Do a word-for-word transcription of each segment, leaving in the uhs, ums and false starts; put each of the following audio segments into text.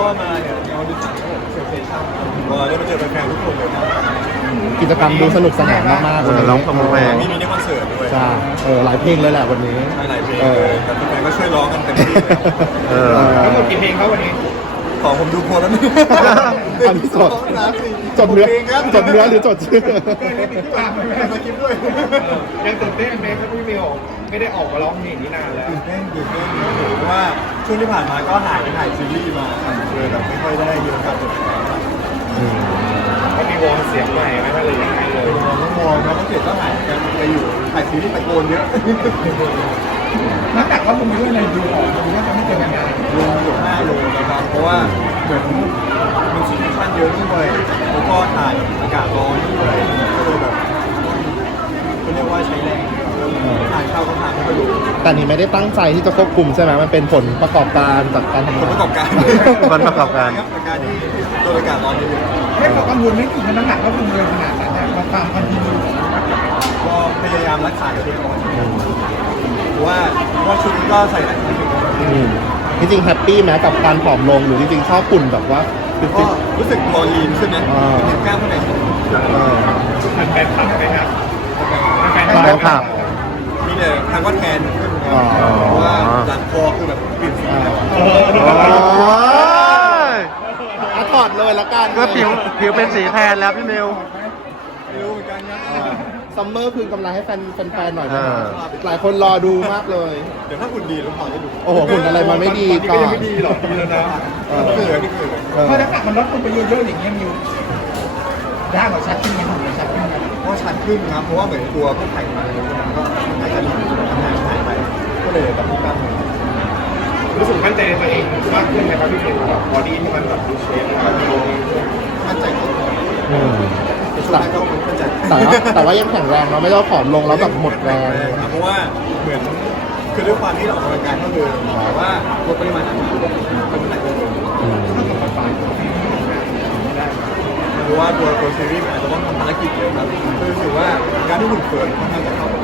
มาเนี่ยเราดูสามผมเซอร์เซชั่นก็ได้มาเจอแฟนๆทุกคนเลยนะกิจกรรมดูสนุกสนานมากๆเลยร้องเพลงมีมีในคอนเสิร์ตด้วยใช่เออหลายเพลงเลยแหละวันนี้ใช่หลายเพลงเลยแต่แฟนๆก็ช่วยร้องกันเต็มที่เลยเออทั้งหมดกี่เพลงครับวันนี้ขอผมดูโพลแล้วนี่อันนี้สดจดเนื้อจดเนื้อหรือจดชื่อสกิปด้วยยังตื่นเต้นไหมครับพี่มิวไม่ได้ออกมาร้องเพลงนี้นานแล้วตื่นเต้นตื่นเต้นเพราะว่าช่วงที่ผ่านมาก็หายไปถ่ายซีรีส์มาเลยแบบไม่ค่อยได้มีโอกาสจดแจ้งก็มีวงเสียงใหม่ไหมอะไรอย่างเงี้ยเลยมองมองแล้วก็เกิดก็หายกันไปอยู่ถ่ายซีรีส์ตะโกนเยอะนักแต่ว่าผมด้วยเลยดูออกดูว่าจะไม่เจอกันนานรวมอยู่ห้าโลนะครับเพราะว่าเหมือนมีซีรีส์ขั้นเยอะด้วยแล้วก็ถ่ายอากาศร้อนด้วยก็เลยแบบเขาเรียกว่าใช้แรงถ่ายเข้าก็ถ่ายไม่ค่อยรู้แต่นี่ไม่ได้ตั้งใจที่จะควบคุมใช่ไหมมันเป็นผลประกอบการจากการทำงานผลประกอบการผลประกอบการครับจากการที่ตัวอากาศร้อนเยอะไม่ขอกังวลไม่ถึงน้ำหนักก็คงเร็วขนาดนั้นมาตามพันทีก็พยายามรักษาตัวเองก่อนเพราะว่าเพราะชุดนี้ก็ใส่หลายชุดจริงๆแฮปปี้ไหมกับการผอมลงหรือจริงๆชอบหุ่นแบบว่าก็รู้สึกตัวลีนขึ้นนะเห็นกล้ามข้างในมันแฟนคลับไหมครับแฟนคลับมีแต่ทางว่าแทนขึ้นเพราะว่าหลังคอคือแบบเปลี่ยนสีแล้วอ่ะถอดเลยละกันก็ผิวผิวเป็นสีแทนแล้วพี่มิวไม่รู้เหมือนกันนะซัมเมอร์คืนกำไรให้แฟนแฟนๆหน่อยนะหลายคนรอดูมากเลยเดี๋ยวถ้าหุ่นดีเราพอจะดูโอ้โหหุ่นอะไรมาไม่ดีก็ยังไม่ดีหรอกดีแล้วนะเกิดที่เกิดเพราะถ้าหากมันลดลงไปเยอะๆอย่างเงี้ยมิวร่างเราชัดขึ้นไหมหุ่นเราชัดขึ้นไหมก็ชัดขึ้นครับเพราะว่าเหมือนตัวพวกไขมันอะไรพวกนั้นก็น่าจะทำงานหายไปก็เลยแบบที่กล้ามเนื้อรู้สึกมั่นใจในตัวเองมากขึ้นไหมครับพี่มิวแบบบอดี้ที่มันแบบดูเชฟนะครับมั่นใจขึ้นแต่ก็มั่นใจแต่ว่าแต่ว่ายังแข็งแรงเนาะไม่ต้องผอมลงแล้วแบบหมดแรงเพราะว่าเหมือนคือด้วยความที่เราออกกำลังกายก็คือแต่ว่าลดปริมาณอาหารเป็นน้ำหนักเกินหรือว่าตัวตัวซีรีส์อาจจะต้องทำภารกิจเยอะครับคือรู้สึกว่าการที่หุ่นเฟิร์มค่อนข้างจะเข้ากับ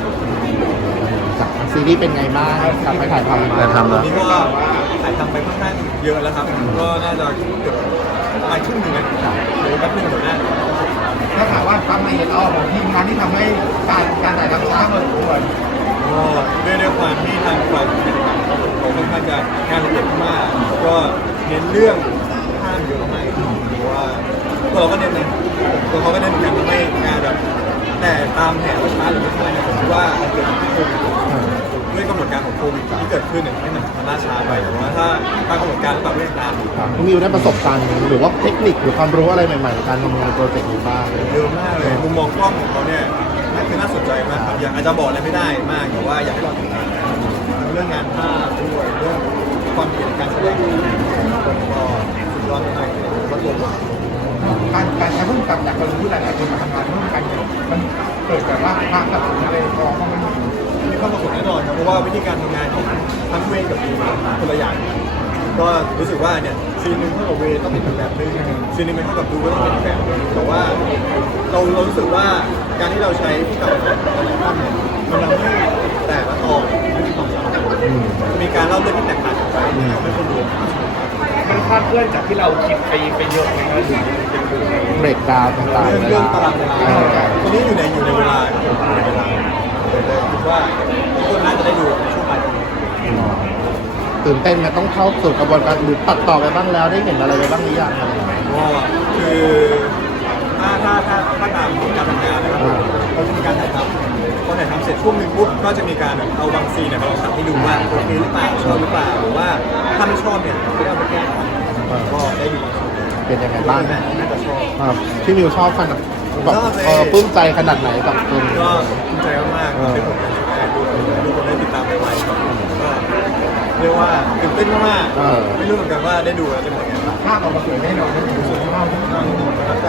ซีรีส์เป็นไงบ้างกลับไปถ่ายทำมาถ่ายทำแล้วนี่ก็ถ่ายทำไปค่อนข้างเยอะแล้วครับก็น่าจะเกือบประมาณครึ่งหนึ่งนะหรือแป๊บนึงเดี๋ยวนะถ้าถามว่าความละเอียดอ่อนของทีมงานที่ทำให้การการถ่ายทำช้าเลยด้วยก็ด้วยด้วยความที่ทางฝ่ายเป็นการเขาค่อนข้างจะงานละเอียดมากก็เน้นเรื่องภาพเยอะมากเพราะว่าตัวเราก็เน้นนะตัวเขาก็เน้นเหมือนกันไม่งานแบบแต่ตามแผนว่าช้าหรือไม่ช้าเนี่ยผมคิดว่ามันเกิดที่โควิดด้วยกำหนดการของโควิดที่เกิดขึ้นเนี่ยให้มันมันล่าช้าไปแต่ว่าถ้าตามกำหนดการแบบเรื่องตามมิวได้ประสบการณ์หรือว่าเทคนิคหรือความรู้อะไรใหม่ๆในการทำงานโปรเจกต์นี้บ้างเยอะมากเลยมุมมองกล้องของเขาเนี่ยคือน่าสนใจมากครับอยากอาจจะบอกอะไรไม่ได้มากแต่ว่าอยากให้เราติดตามเรื่องงานภาพด้วยเรื่องความเกี่ยวกับการแสดงคนก็สุดยอดมากเลยก็ตัวการการใช้ร่วมกับจากคนที่หลายๆคนมาทำงานร่วมกันมันเกิดจากว่าภาพกับอะไรกองมันมีความผสมแน่นอนครับเพราะว่าวิธีการทำงานของทั้งเวกับทีมคนละอย่างก็รู้สึกว่าเนี่ยซีนหนึ่งเท่ากับเวต้องเป็นแบบนึงซีนหนึ่งมันเท่ากับดูก็ต้องเป็นแบบนึงแต่ว่าเราเรารู้สึกว่าการที่เราใช้ผู้กำกับหลายท่านเนี่ยมันทำให้แต่ละตอนมีความสามารถมีการเล่าเรื่องที่แตกต่างกันไปไม่คนดูมันคลาดเคลื่อนจากที่เราคิดไปไปเยอะไหมครับเบรกดาวน์ต่างๆเรื่องตารางเวลาตอนนี้อยู่ในอยู่ในเวลาอยู่ในเวลาคิดว่าทุกคนน่าจะได้ดูช่วงปลายปีตื่นเต้นนะต้องเข้าสู่กระบวนการหรือตัดต่อไปบ้างแล้วได้เห็นอะไรไปบ้างหรือยังก็คือถ้าถ้าถ้าถ้าตามการทำงานนะครับเราจะมีการถ่ายทำพอถ่ายทำเสร็จช่วงหนึ่งปุ๊บก็จะมีการเอาบางซีนเนี่ยเราสับให้ดูว่าโอเคหรือเปล่าชอบหรือเปล่าหรือว่าถ้าไม่ชอบเนี่ยก็เอาไปแก้ก็ได้ดูเป็นยังไงบ้างน่าจะชอบพี่มิวชอบขนาดแบบปลื้มใจขนาดไหนกับตัวนี้ก็ปลื้มใจมากๆเป็นผลงานแสดงดูดูคนได้ติดตามไปไวก็เรียกว่าตื่นเต้นมากๆไม่รู้เหมือนกันว่าได้ดูแล้วจะเป็นยังไงภาพออกมาสวยแน่นอนนะสวยมากประทับใจ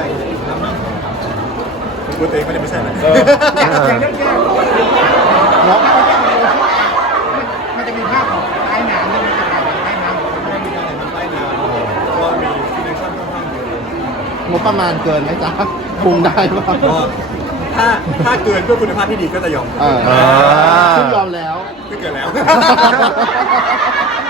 พูดเองไม่ได้ไม่ใช่เลยอย่างเรื่องแก้วเนาะมันจะมีภาพของใต้น้ำด้วยมันจะถ่ายใต้น้ำไม่มีการถ่ายทำใต้น้ำก็มีซีนแอคชั่นค่อนข้างเยอะงบประมาณเกินไหมจ๊ะคุมได้ป่ะถ้าถ้าเกินเพื่อคุณภาพที่ดีก็จะยอมซึ่งยอมแล้วไม่เกินแล้ว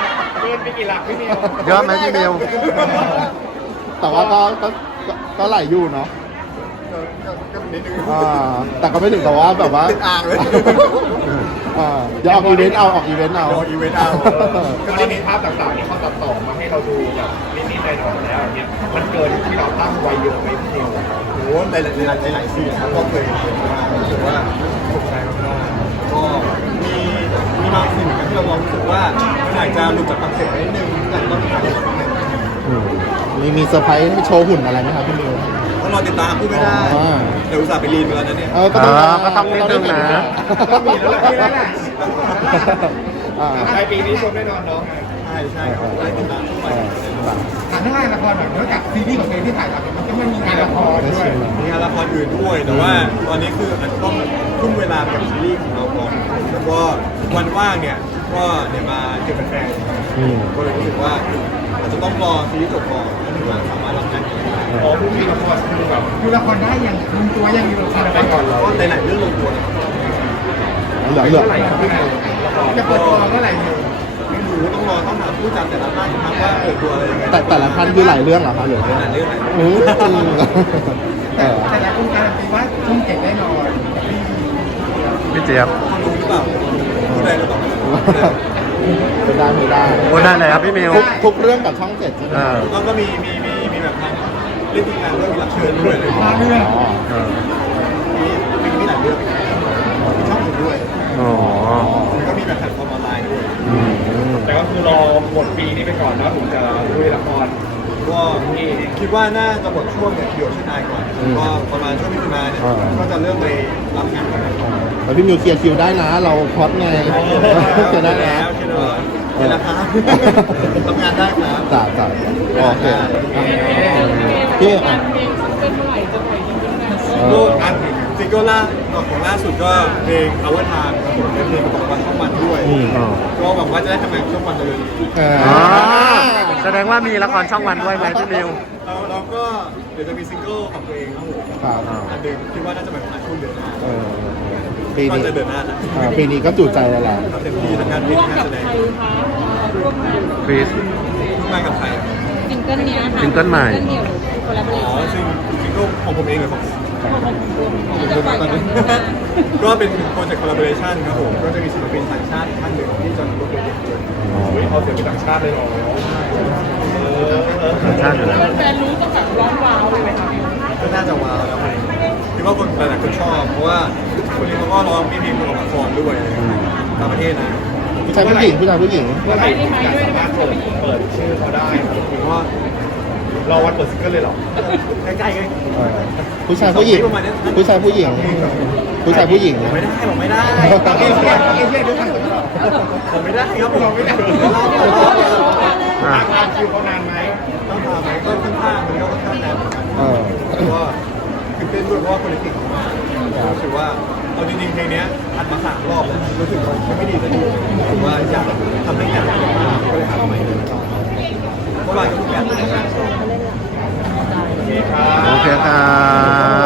เกินไปกี่หลักพี่นิวเยอะไหมพี่มิวแต่ว่าก็ก็ก็ก็ไหลอยู่เนาะก็ก็ก็นิดนึงอ่าแต่ก็ไม่ถึงกับว่าแบบว่าติดอ่างเลยอ่าอย่าออกอีเวนต์เอาออกอีเวนต์เอาออกอีเวนต์เอาก็จะมีภาพต่างๆที่เขาตัดต่อมาให้เราดูแบบนิดๆหน่อยๆแล้วเนี่ยมันเกินที่เราตั้งไว้เยอะไหมพี่นิวโอ้โหในหลายในหลายในหลายซีนครับก็เคยเห็นว่ารู้สึกว่าตกใจมากๆก็มีมีบางซีนเหมือนกันที่เราลองรู้สึกว่ามันอาจจะหลุดจากคอนเซ็ปต์นิดนึงแต่ต้องมีอะไรบ้างเนี่ยอืมมีมีเซอร์ไพรส์ให้โชว์หุ่นอะไรไหมครับพี่มิวต้องรอติดตามพูดไม่ได้อ่าเดี๋ยวอุตส่าห์ไปรีนไปแล้วนะเนี่ยเออก็ต้องอ่าก็ต้องนิดนึงนะก็มีแล้วมีแล้วแหละอ่าปลายปีนี้ชมแน่นอนเนาะใช่ใช่ครับได้ติดตามทุกวันถามเรื่องงานละครหน่อยนอกจากซีรีส์ของตัวเองที่ถ่ายทำมันก็มันมีงานละครด้วยมีงานละครอื่นด้วยแต่ว่าตอนนี้คืออาจจะต้องทุ่มเวลากับซีรีส์ของเราก่อนแล้วก็วันว่างเนี่ยก็เดี๋ยวมาเจอแฟนอืมๆก็เลยรู้สึกว่าอาจจะต้องรอซีรีส์จบก่อนแล้วถึงจะสามารถรับงานกันได้อ๋อผู้มีละครคือแบบดูละครได้ยังลงตัวยังมีละครไปก่อนเราก็ในหลายๆเรื่องลงตัวนะเหลือเหลือเมื่อไหร่ครับพี่นิวจะเปิดตัวเมื่อไหร่นิวไม่รู้ต้องรอต้องถามผู้จัดแต่ละท่านครับว่าเปิดตัวอะไรยังไงแต่แต่ละท่านคือหลายเรื่องเหรอคะหรือหลายเรื่องหลายเรื่องอืมเออแต่หลายคนการันตีว่าช่องเจ็ดแน่นอนพี่เจี๊ยบคนรู้หรือเปล่าผู้ใดหรือเปล่าไม่ได้ไม่ได้โอ้ได้เลยครับพี่มิวทุกทุกเรื่องกับช่องเจ็ดใช่ไหมเออก็ก็มีมีมีมีแบบทั้งเล่นทีมงานด้วยมีรับเชิญด้วยอะไรอย่างมาเงี้ยเรื่องอ๋อเออมีมีมีหลายเรื่องมีช่องอื่นด้วยอ๋อแล้วก็มีแบบแพลตฟอร์มออนไลน์ด้วยอืมแต่ก็คือรอหมดปีนี้ไปก่อนแล้วถึงจะลุยละครก็คิดว่าน่าจะหมดช่วงเนี่ยเดี่ยวชนายก่อนก็ประมาณช่วงมิถุนาเนี่ยก็จะเริ่มไปรับงานกันแล้วแล้วพี่มิวเคลียร์คิวได้นะ เราพอดไงเคลียร์ได้นะแล้วคิดว่าเดี๋ยวนะครับทำงานได้ครับจ่าจ่าโอเคพี่อ่ะก็อันซิงเกิลล่าของล่าสุดก็เพลง Our Time ครับผมเป็นเพลงประกอบละครช่องวันด้วยอืมอ๋อก็หวังว่าจะได้ทำงานช่องวันเลยเอออ๋อแสดงว่ามีละครช่องวันด้วยไหมพี่มิวเราเราก็เดี๋ยวจะมีซิงเกิลของตัวเองครับผมครับอันหนึ่งคิดว่าน่าจะเป็นช่วงเดือนหน้าเออปีก็นี้จะเดือนหน้านะอ่าปีนี้ก็จุใจแล้วแหละเต็มที่ทั้งการเป็นการแสดงฟรีสทุกงานกับใครอะซิงเกิลเนี้ยค่ะซิงเกิลใหม่ซิงเกิลเดี่ยวคอลลาบอเรอ๋อชั่นซึ่งซิงเกิลของผมเองเลยของที่จะปล่อยกันเดือนหน้าก็เป็นโปรเจกต์คอลลาบอร์เรชันครับผมก็จะมีศิลปินต่างชาติท่านหนึ่งที่จะร่วมโปรเจกต์ด้วยเอาเสียงเป็นต่างชาติเลยเหรอต่างชาติอยู่แล้วแฟนรู้ต้องแบบร้องว้าวเลยไหมคะก็น่าจะว้าวแล้วครับคิดว่าคนหลายๆคนชอบ เพราะว่าคนนี้เขาก็ร้องมีเพลงประกอบละครด้วยต่างประเทศนะผู้ชายผู้หญิงผู้ชายผู้หญิงเมื่อไหร่จะสามารถเปิดเปิดชื่อเขาได้เพราะว่ารอวันเปิดซิงเกิลเลยเหรอใกล้ๆกันเออผู้ชายผู้หญิง ผู้ชายผู้หญิง ผู้ชายผู้หญิงผมนะไม่ได้ผมไม่ได้ต้องเอเชียต้องเอเชียด้วยกันผมไม่ได้ครับผมไม่ได้อ่ะทางคิวเขานานไหมต้องทำไหมก็ค่อนข้างมันก็ค่อนข้างนานเหมือนกันเออก็ตื่นเต้นด้วยเพราะว่าคนเก่งมากรู้สึกว่าเอาจริงๆเพลงนี้อัดมาสามรอบแล้วรู้สึกว่ามันไม่ดีสักทีรู้สึกว่าอยากทำให้อยากมากก็เลยทำใหม่เลยเพราะว่าทุกอย่างโอเคครับ